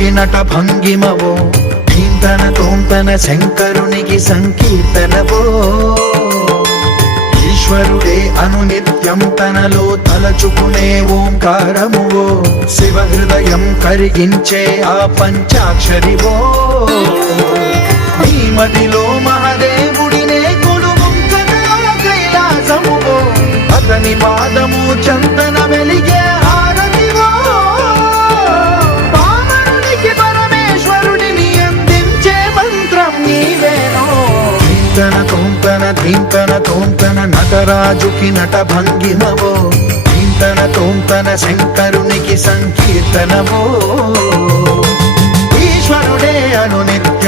నటరాజుకి నట భంగిమవో ధీంతన తోంతన శంకరునికి సంకీర్తనవో ఈశ్వరుడే అనునిత్యం తనలో తలచుకునే ఓంకారమువో శివ హృదయం కరిగించే ఆ పంచాక్షరివో నీ మదిలో మహాదేవుడినే కొలువుంచగల కైలాసమువో అతని పాదము చందన వెలిగే హారతివో పామరునికి పరమేశ్వరుడిని అందించే మంత్రం నీవేనో ధీంతన తోంతన ధీంతన తోంతన నటరాజుకి నట భంగిమవో ధీంతన తోంతన శంకరునికి సంకీర్తనవో ఈశ్వరుడే అనునిత్యం